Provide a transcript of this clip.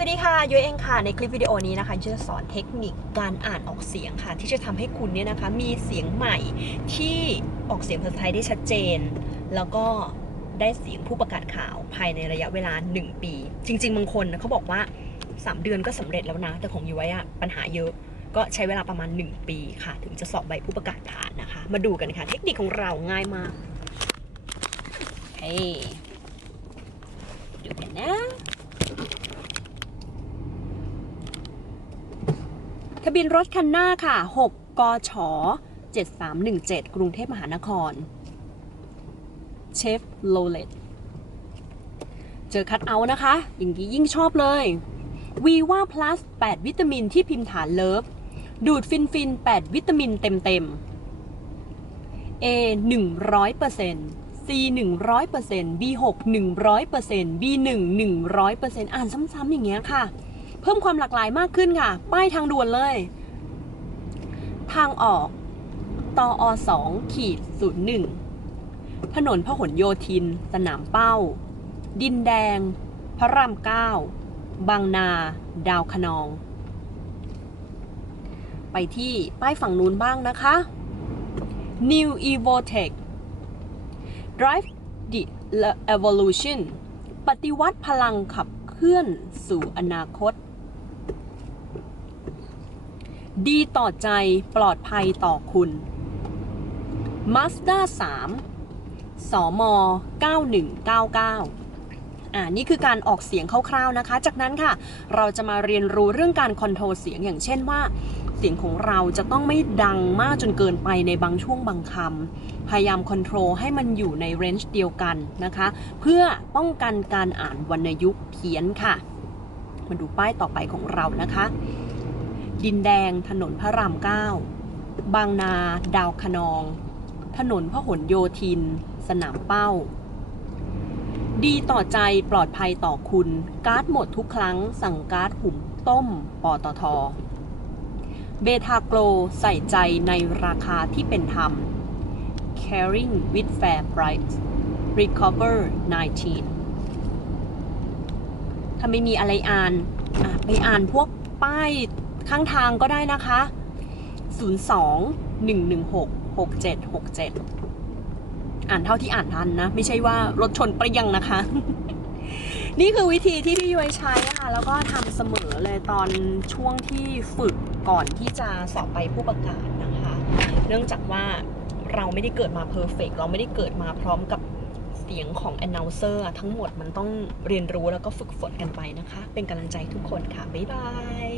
สวัสดีค่ะยุ้ยเองค่ะในคลิปวิดีโอนี้นะคะจะสอนเทคนิคการอ่านออกเสียงค่ะ ที่จะทำให้คุณเนี่ยนะคะมีเสียงใหม่ที่ออกเสียงภาษาไทยได้ชัดเจน แล้วก็ได้เสียงผู้ประกาศข่าวภายในระยะเวลา 1 ปี จริง ๆ บางคนเขาบอกว่า 3 เดือนก็สำเร็จแล้วนะ แต่ของยุ้ยอะปัญหาเยอะก็ใช้เวลาประมาณ 1 ปีค่ะ ถึงจะสอบใบผู้ประกาศผ่านนะคะ มาดูกันค่ะ เทคนิคของเราง่ายมากเฮ้ยดูกันนะ ทะเบียนรถคันหน้าค่ะ 6 กช 7317 กรุงเทพมหานคร เชฟโลเลตเจอคัดเอาท์นะคะ อย่างนี้ยิ่งชอบเลยวีว่า plus 8 วิตามินที่พิมพ์ฐานเลิฟ ดูดฟินฟิน 8 วิตามินเต็มเต็ม A 100% C 100% B 6 100% B 1 100%อ่านซ้ำๆอย่างเงี้ยค่ะ เพิ่มความหลากหลายมากขึ้นค่ะ ป้ายทางด่วนเลย ทางออกตออ2ขีด01ถนนพหลโยธิน สนามเป้า ดินแดง พระรามเก้าบางนา ดาวคนอง ไปที่ป้ายฝั่งนู้นบ้างนะคะ New Evotech Drive the Evolution ปฏิวัติพลังขับเคลื่อนสู่อนาคต ดีต่อใจปลอดภัยต่อคุณ Mazda 3 สม 9199อ่านี่คือการออกเสียงคร่าวๆนะคะ จากนั้นค่ะ เราจะมาเรียนรู้เรื่องการคอนโทรลเสียงอย่างเช่นว่า เสียงของเราจะต้องไม่ดังมากจนเกินไปในบางช่วงบางคำพยายามคอนโทรลให้มันอยู่ในเรนจ์เดียวกันนะคะ เพื่อป้องกันการอ่านวรรณยุกต์เพี้ยนค่ะ มาดูป้ายต่อไปของเรานะคะ ดินแดงถนนพระรามเก้าบางนา ดาวคนอง ถนนพหลโยธิน สนามเป้า ดีต่อใจปลอดภัยต่อคุณ การ์ดหมดทุกครั้ง สั่งการ์ดหุ่มต้ม ปตท เบทาโกลใส่ใจในราคาที่เป็นธรรม Caring with fair price Recover 19 ถ้าไม่มีอะไรอ่าน ไปอ่านพวกป้าย ข้างทางก็ได้นะคะ 02 116 6767 อ่านเท่าที่อ่านทันนะ ไม่ใช่ว่ารถชนเปรี้ยงนะคะ นี่คือวิธีที่พี่ยุ้ยใช้ค่ะ แล้วก็ทำเสมอเลยตอนช่วงที่ฝึกก่อนที่จะสอบไปผู้ประกาศนะคะ เนื่องจากว่าเราไม่ได้เกิดมาเพอร์เฟกเราไม่ได้เกิดมาพร้อมกับเสียงของ announcer ทั้งหมดมันต้องเรียนรู้แล้วก็ฝึกฝนกันไปนะคะ เป็นกำลังใจทุกคนค่ะ บ๊ายบาย